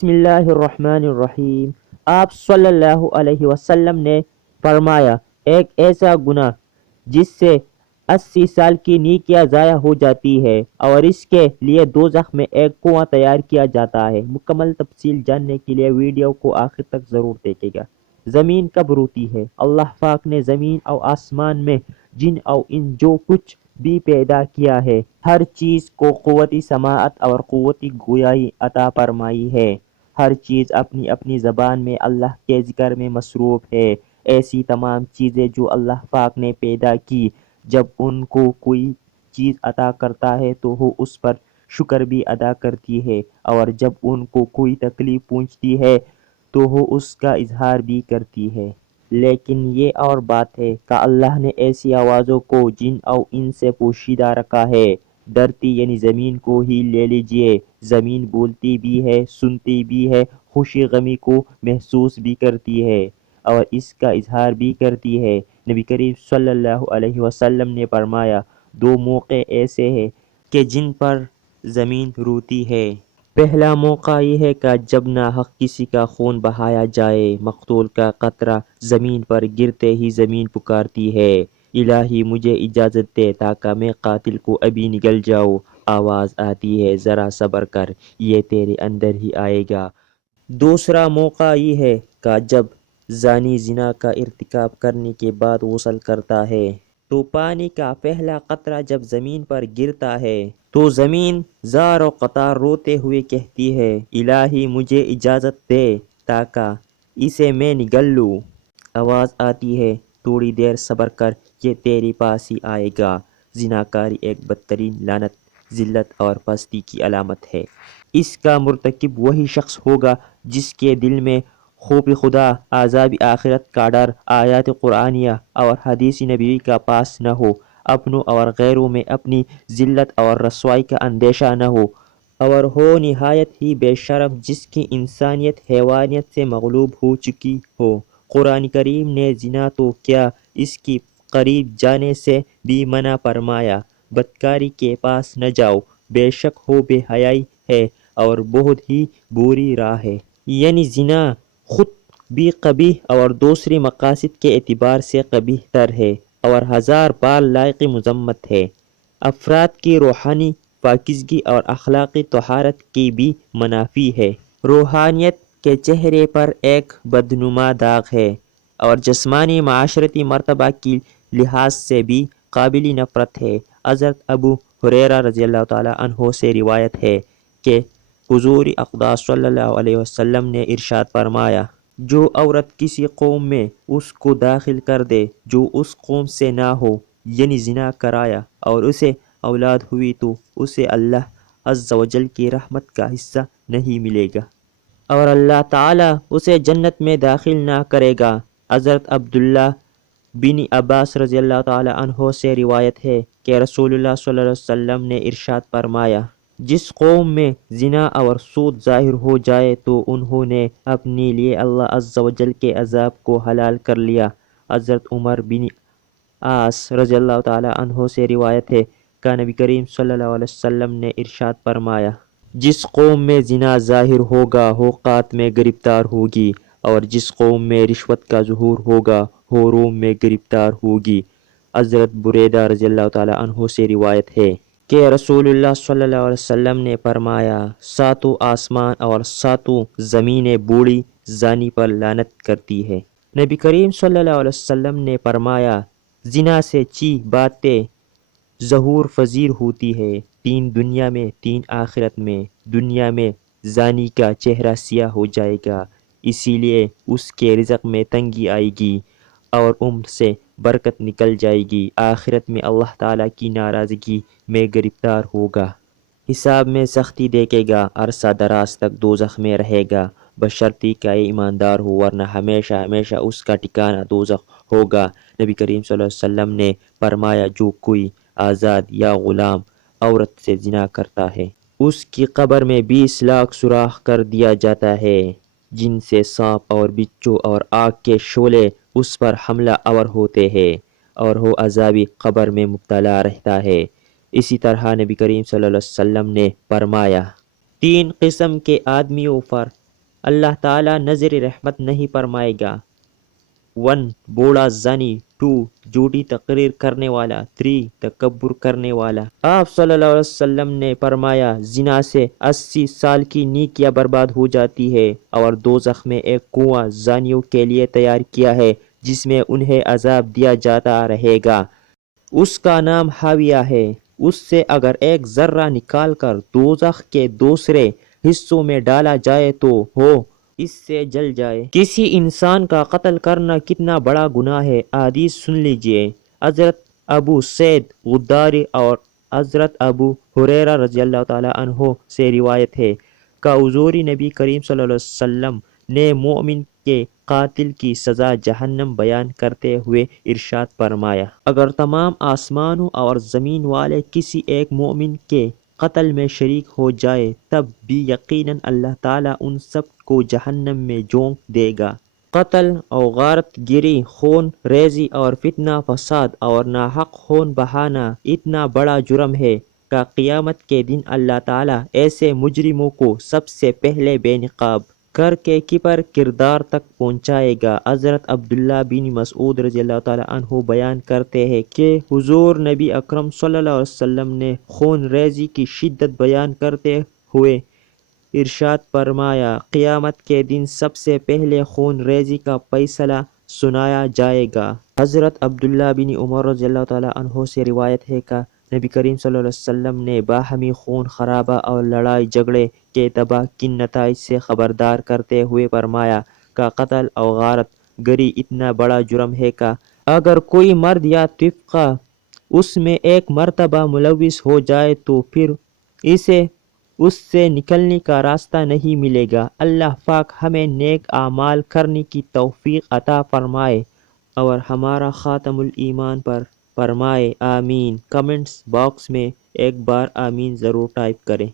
بسم اللہ الرحمن الرحیم۔ آپ صلی اللہ علیہ وسلم نے فرمایا، ایک ایسا گناہ جس سے 80 سال کی نیکیاں ضائع ہو جاتی ہے اور اس کے لیے دوزخ میں ایک کنواں تیار کیا جاتا ہے۔ مکمل تفصیل جاننے کے لیے ویڈیو کو آخر تک ضرور دیکھے گا۔ زمین کب روتی ہے؟ اللہ پاک نے زمین اور آسمان میں جن اور ان جو کچھ بھی پیدا کیا ہے، ہر چیز کو قوتی سماعت اور قوتی گویائی عطا فرمائی ہے۔ ہر چیز اپنی اپنی زبان میں اللہ کے ذکر میں مصروف ہے۔ ایسی تمام چیزیں جو اللہ پاک نے پیدا کی، جب ان کو کوئی چیز عطا کرتا ہے تو وہ اس پر شکر بھی ادا کرتی ہے، اور جب ان کو کوئی تکلیف پہنچتی ہے تو وہ اس کا اظہار بھی کرتی ہے۔ لیکن یہ اور بات ہے کہ اللہ نے ایسی آوازوں کو جن اور ان سے پوشیدہ رکھا ہے۔ دھرتی یعنی زمین کو ہی لے لیجئے، زمین بولتی بھی ہے، سنتی بھی ہے، خوشی غمی کو محسوس بھی کرتی ہے اور اس کا اظہار بھی کرتی ہے۔ نبی کریم صلی اللہ علیہ وسلم نے فرمایا، دو موقع ایسے ہیں کہ جن پر زمین روتی ہے۔ پہلا موقع یہ ہے کہ جب ناحق کسی کا خون بہایا جائے، مقتول کا قطرہ زمین پر گرتے ہی زمین پکارتی ہے، الہی مجھے اجازت دے تاکہ میں قاتل کو ابھی نگل جاؤں۔ آواز آتی ہے، ذرا صبر کر، یہ تیرے اندر ہی آئے گا۔ دوسرا موقع یہ ہے کہ جب زانی زنا کا ارتکاب کرنے کے بعد غسل کرتا ہے تو پانی کا پہلا قطرہ جب زمین پر گرتا ہے تو زمین زار و قطار روتے ہوئے کہتی ہے، الہی مجھے اجازت دے تاکہ اسے میں نگل لوں۔ آواز آتی ہے، تھوڑی دیر صبر کر، یہ تیرے پاس ہی آئے گا۔ زناکاری ایک بدترین لعنت، ذلت اور پستی کی علامت ہے۔ اس کا مرتکب وہی شخص ہوگا جس کے دل میں خوف خدا، عذاب آخرت کا ڈر، آیات قرآنیہ اور حدیث نبوی کا پاس نہ ہو، اپنوں اور غیروں میں اپنی ذلت اور رسوائی کا اندیشہ نہ ہو، اور ہو نہایت ہی بے شرم جس کی انسانیت حیوانیت سے مغلوب ہو چکی ہو۔ قرآن کریم نے زنا تو کیا، اس کی قریب جانے سے بھی منع فرمایا۔ بدکاری کے پاس نہ جاؤ، بے شک ہو بے حیائی ہے اور بہت ہی بری راہ ہے۔ یعنی زنا خود بھی قبیح اور دوسری مقاصد کے اعتبار سے قبیح تر ہے اور ہزار بار لائق مذمت ہے۔ افراد کی روحانی پاکیزگی اور اخلاقی طہارت کی بھی منافی ہے۔ روحانیت کے چہرے پر ایک بدنما داغ ہے اور جسمانی معاشرتی مرتبہ کی لحاظ سے بھی قابل نفرت ہے۔ حضرت ابو ہریرہ رضی اللہ تعالیٰ عنہ سے روایت ہے کہ حضور اقدس صلی اللہ علیہ وسلم نے ارشاد فرمایا، جو عورت کسی قوم میں اس کو داخل کر دے جو اس قوم سے نہ ہو، یعنی زنا کرایا، اور اسے اولاد ہوئی تو اسے اللہ عز و جل کی رحمت کا حصہ نہیں ملے گا اور اللہ تعالیٰ اسے جنت میں داخل نہ کرے گا۔ حضرت عبداللہ بن عباس رضی اللہ تعالیٰ عنہ سے روایت ہے کہ رسول اللہ صلی اللہ علیہ وسلم نے ارشاد فرمایا، جس قوم میں زنا اور سود ظاہر ہو جائے تو انہوں نے اپنے لیے اللہ عز و جل کے عذاب کو حلال کر لیا۔ حضرت عمر بن عاص رضی اللہ تعالیٰ عنہ سے روایت ہے کہ نبی کریم صلی اللہ علیہ وسلم نے ارشاد فرمایا، جس قوم میں زنا ظاہر ہوگا حقات میں گرفتار ہوگی، اور جس قوم میں رشوت کا ظہور ہوگا وہ روم میں گرفتار ہوگی۔ حضرت بریدہ رضی اللہ تعالیٰ عنہ سے روایت ہے کہ رسول اللہ صلی اللہ علیہ وسلم نے فرمایا، ساتوں آسمان اور ساتوں زمینیں بوڑھی زانی پر لعنت کرتی ہے۔ نبی کریم صلی اللہ علیہ وسلم نے فرمایا، زنا سے چھ باتیں ظہور پذیر ہوتی ہے، تین دنیا میں، تین آخرت میں۔ دنیا میں زانی کا چہرہ سیاہ ہو جائے گا، اسی لیے اس کے رزق میں تنگی آئے گی اور عمر سے برکت نکل جائے گی۔ آخرت میں اللہ تعالیٰ کی ناراضگی میں گرفتار ہوگا، حساب میں سختی دیکھے گا، عرصہ دراز تک دوزخ میں رہے گا، بشرطی کہ یہ ایماندار ہو، ورنہ ہمیشہ ہمیشہ اس کا ٹھکانہ دوزخ ہوگا۔ نبی کریم صلی اللہ علیہ وسلم نے فرمایا، جو کوئی آزاد یا غلام عورت سے زنا کرتا ہے اس کی قبر میں 20 لاکھ سوراخ کر دیا جاتا ہے جن سے سانپ اور بچھو اور آگ کے شعلے اس پر حملہ آور ہوتے ہیں اور وہ عذابی قبر میں مبتلا رہتا ہے۔ اسی طرح نبی کریم صلی اللہ علیہ وسلم نے فرمایا، تین قسم کے آدمیوں پر اللہ تعالیٰ نظر رحمت نہیں فرمائے گا۔ 1 بوڑھا زانی، 2 جھوٹی تقریر کرنے والا، 3 تکبر کرنے والا۔ آپ صلی اللہ علیہ وسلم نے فرمایا زنا سے 80 سال کی نیکیاں برباد ہو جاتی ہے، اور دوزخ میں ایک کنواں زانیوں کے لیے تیار کیا ہے جس میں انہیں عذاب دیا جاتا رہے گا، اس کا نام حاویہ ہے۔ اس سے اگر ایک ذرہ نکال کر دوزخ کے دوسرے حصوں میں ڈالا جائے تو وہ اس سے جل جائے۔ کسی انسان کا قتل کرنا کتنا بڑا گناہ ہے، حدیث سن لیجئے۔ حضرت ابو سعید خدری اور حضرت ابو ہریرہ رضی اللہ تعالیٰ عنہ سے روایت ہے کہ حضور نبی کریم صلی اللہ علیہ وسلم نے مومن کے قاتل کی سزا جہنم بیان کرتے ہوئے ارشاد فرمایا، اگر تمام آسمانوں اور زمین والے کسی ایک مومن کے قتل میں شریک ہو جائے تب بھی یقیناً اللہ تعالیٰ ان سب کو جہنم میں جھونک دے گا۔ قتل اور غارت گری، خون ریزی اور فتنہ فساد اور ناحق خون بہانا اتنا بڑا جرم ہے کہ قیامت کے دن اللہ تعالیٰ ایسے مجرموں کو سب سے پہلے بے نقاب کر کے کپر کردار تک پہنچائے گا۔ حضرت عبداللہ بن مسعود رضی اللہ تعالیٰ عنہ بیان کرتے ہیں کہ حضور نبی اکرم صلی اللہ علیہ وسلم نے خون ریزی کی شدت بیان کرتے ہوئے ارشاد فرمایا، قیامت کے دن سب سے پہلے خون ریزی کا فیصلہ سنایا جائے گا۔ حضرت عبداللہ بن عمر رضی اللہ تعالیٰ عنہ سے روایت ہے کہ نبی کریم صلی اللہ علیہ وسلم نے باہمی خون خرابہ اور لڑائی جھگڑے کے تباہ کن نتائج سے خبردار کرتے ہوئے فرمایا کہ قتل اور غارت گری اتنا بڑا جرم ہے کہ اگر کوئی مرد یا طفقہ اس میں ایک مرتبہ ملوث ہو جائے تو پھر اسے اس سے نکلنے کا راستہ نہیں ملے گا۔ اللہ پاک ہمیں نیک اعمال کرنے کی توفیق عطا فرمائے اور ہمارا خاتم الایمان پر فرمائے، آمین۔ کمنٹس باکس میں ایک بار آمین ضرور ٹائپ کریں۔